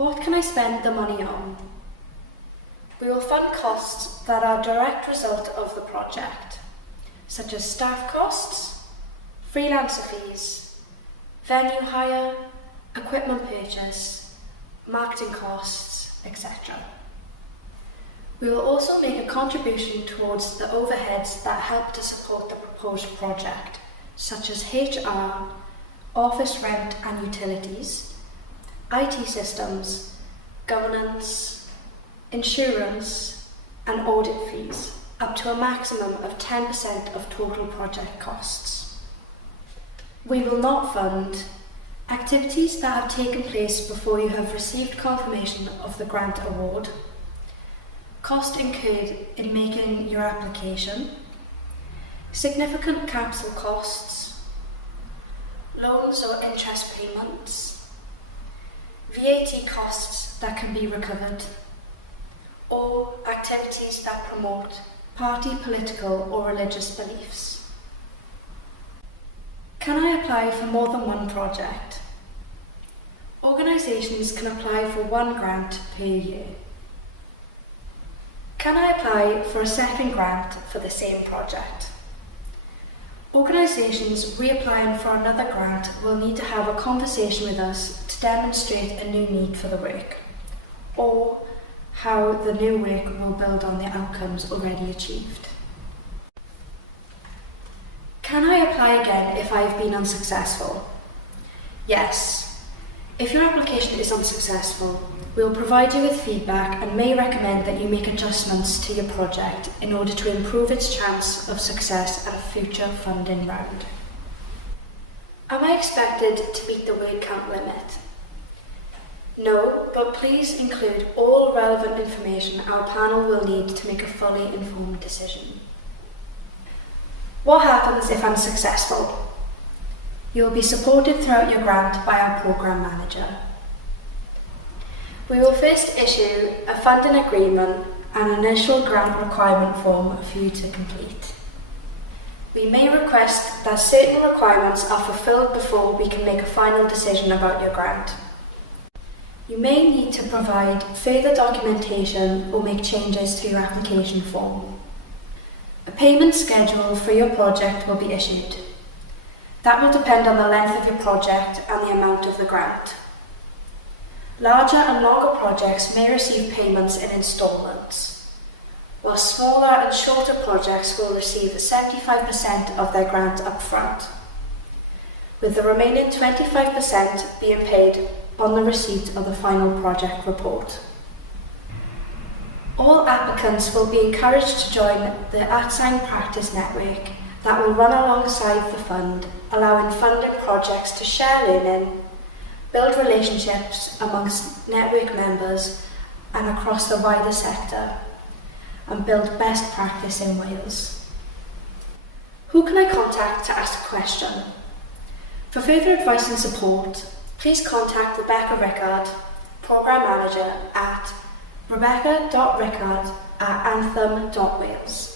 What can I spend the money on? We will fund costs that are a direct result of the project, such as staff costs, freelancer fees, venue hire, equipment purchase, marketing costs, etc. We will also make a contribution towards the overheads that help to support the proposed project, such as HR, office rent and utilities, IT systems, governance, insurance and audit fees, up to a maximum of 10% of total project costs. We will not fund activities that have taken place before you have received confirmation of the grant award, cost incurred in making your application, significant capital costs, loans or interest payments, VAT costs that can be recovered, or activities that promote party, political or religious beliefs. Can I apply for more than one project? Organisations can apply for one grant per year. Can I apply for a second grant for the same project? Organisations reapplying for another grant will need to have a conversation with us to demonstrate a new need for the work, or how the new work will build on the outcomes already achieved. Can I apply again if I have been unsuccessful? Yes. If your application is unsuccessful, we will provide you with feedback and may recommend that you make adjustments to your project in order to improve its chance of success at a future funding round. Am I expected to meet the word count limit? No, but please include all relevant information our panel will need to make a fully informed decision. What happens if I'm successful? You will be supported throughout your grant by our programme manager. We will first issue a funding agreement and an initial grant requirement form for you to complete. We may request that certain requirements are fulfilled before we can make a final decision about your grant. You may need to provide further documentation or make changes to your application form. A payment schedule for your project will be issued. That will depend on the length of your project and the amount of the grant. Larger and longer projects may receive payments in instalments, while smaller and shorter projects will receive 75% of their grant up front, with the remaining 25% being paid on the receipt of the final project report. All applicants will be encouraged to join the Atsain Practice Network that will run alongside the fund, allowing funding projects to share learning, build relationships amongst network members and across the wider sector, and build best practice in Wales. Who can I contact to ask a question? For further advice and support, please contact Rebecca Rickard, Programme Manager at rebecca.rickard@anthem.wales.